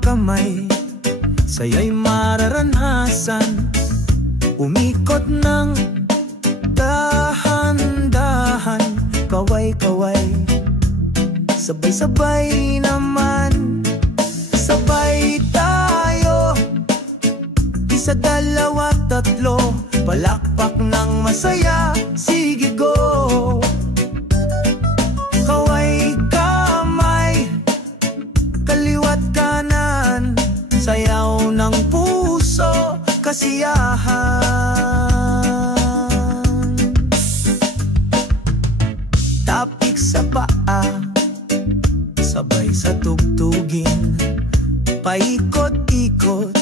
kamay, saya'y mararanasan. Umikot ng dahan-dahan, kaway-kaway, sabay-sabay naman. Sabay tayo, isa, dalawa, tatlo, palakpak ng masaya, sige go. Kaway kamay, kaliwat kanan, sayaw ng puso, kasiyahan. Tapik sa paa, sabay sa tugtugin, paikot-ikot,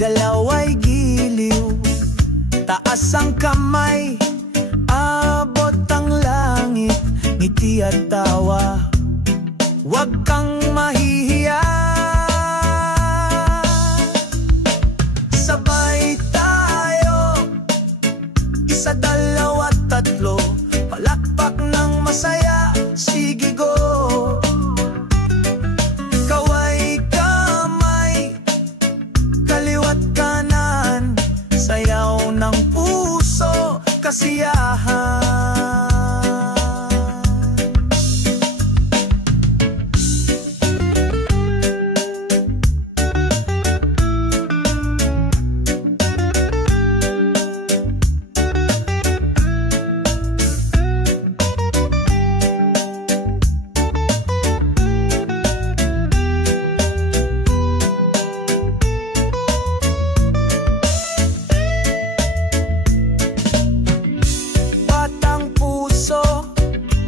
galaw ay giliw. Taas ang kamay, abot ang langit, ngiti at tawa, huwag kang mahihiya. Sabay tayo, isa, dalawa, tatlo, palakpak ng masaya, sige go. Kaway kamay, kaliwat kanan, sayaw ng puso, kasiyahan.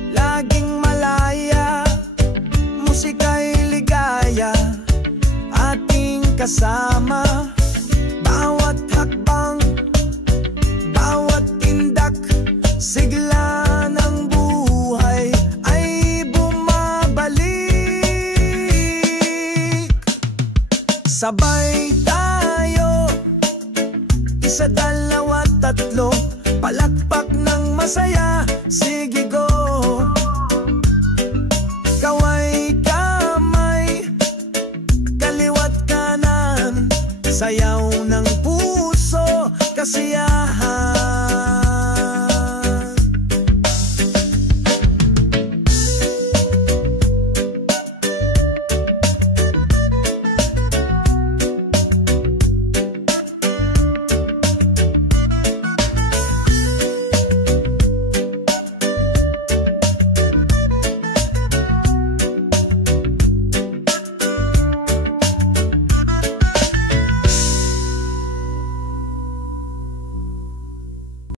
Laging malaya, musika'y ligaya, ating kasama. Bawat hakbang, bawat tindak, sigla ng buhay ay bumabalik. Sabay tayo, isa, dalawa, tatlo, palakpak ng masaya, sige go. Kaway kamay, kaliwat kanan, sayaw ng puso, kasiyahan.